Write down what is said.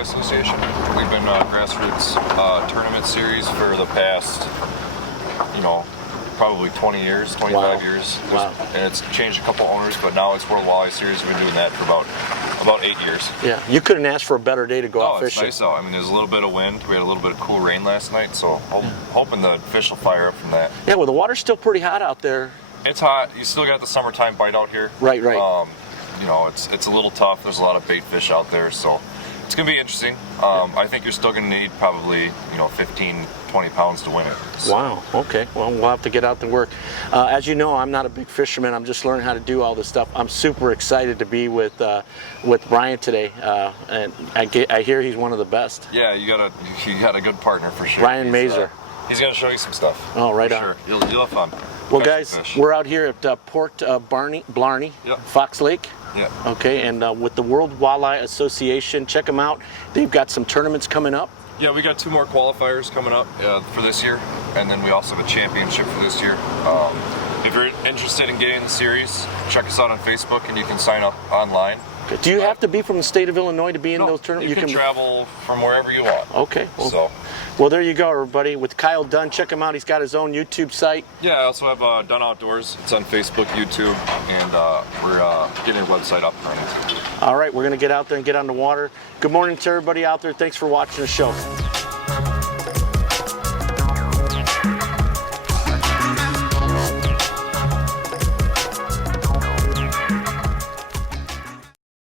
Walleye Association. We've been grassroots tournament series for the past, probably 20 years, 25 years. Wow. And it's changed a couple owners, but now it's World Walleye Series. We've been doing that for about 8 years. Yeah, you couldn't ask for a better day to go out fishing. It's nice out. I mean, there's a little bit of wind. We had a little bit of cool rain last night, so hoping the fish will fire up from that. Yeah, well, the water's still pretty hot out there. It's hot. You still got the summertime bite out here. Right. It's a little tough. There's a lot of bait fish out there, so it's going to be interesting. I think you're still going to need probably, 15, 20 pounds to win it. So. Wow, okay. Well, we'll have to get out to work. As you know, I'm not a big fisherman. I'm just learning how to do all this stuff. I'm super excited to be with Brian today, and I hear he's one of the best. Yeah, you got a good partner for sure. Ryan Mazer. He's going to show you some stuff. Oh, right on. Sure. You'll have fun. Well, guys, we're out here at Port Blarney, yep. Fox Lake. Yeah. Okay, and with the World Walleye Association, check them out. They've got some tournaments coming up. Yeah, we got 2 more qualifiers coming up for this year, and then we also have a championship for this year. If you're interested in getting in the series, check us out on Facebook, and you can sign up online. Okay. Do you have to be from the state of Illinois to be in those tournaments? You can travel from wherever you want. Okay. Well, there you go, everybody. With Kyle Dunn, check him out. He's got his own YouTube site. Yeah, I also have Dunn Outdoors. It's on Facebook, YouTube, and we're getting a website up and running. All right, we're going to get out there and get on the water. Good morning to everybody out there. Thanks for watching the show.